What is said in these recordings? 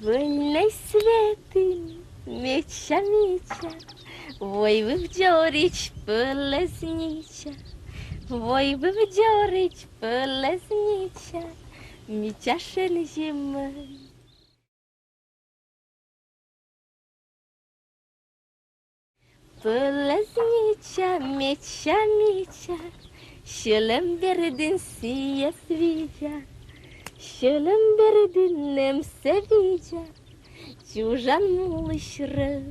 Вольный светин, меча, меча, ой, ви вдьорич полезнича, ой, ви вдьорич полезнича, мечашен зимой. Полезнича, меча, меча, şölem berdin siya sviđa, şölem berdin nem se viđa, čužan muliš rv.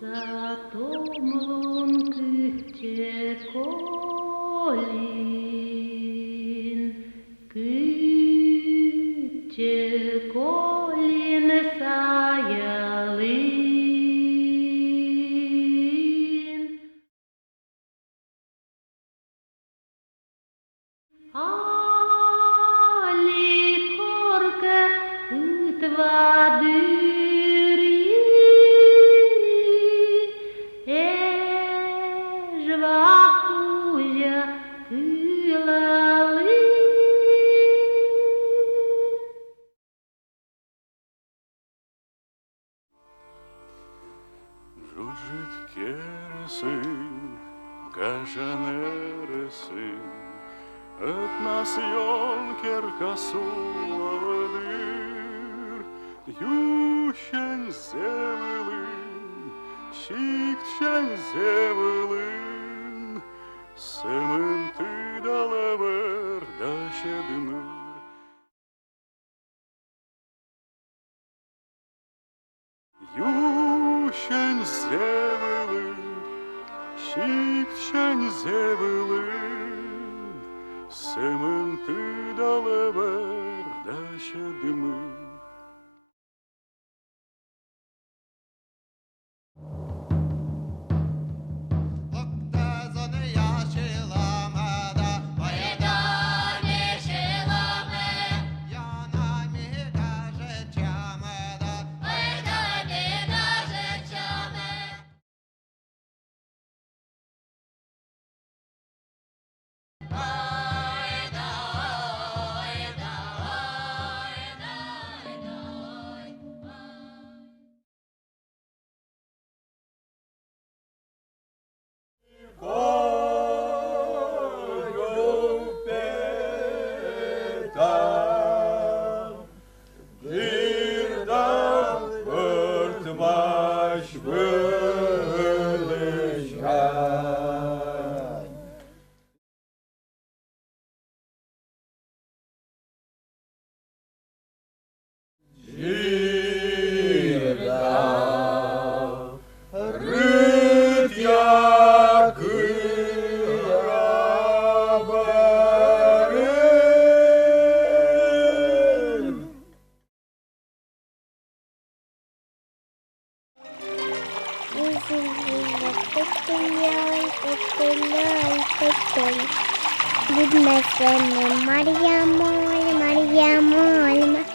Satomlun küçe kolin, küçe kolin sayalin. Ali korka ütvadiri, ежвакуя кылали. Жужжит керосин, гажанересин, et nas jonker kasulavir, jušen zevelin, šiktšen zevelin, sementy dalever dašedmir. Jušen zevelin, šiktšen zevelin, sementy dalever dašedmir. Good night, Maria Mol, Maria Mol.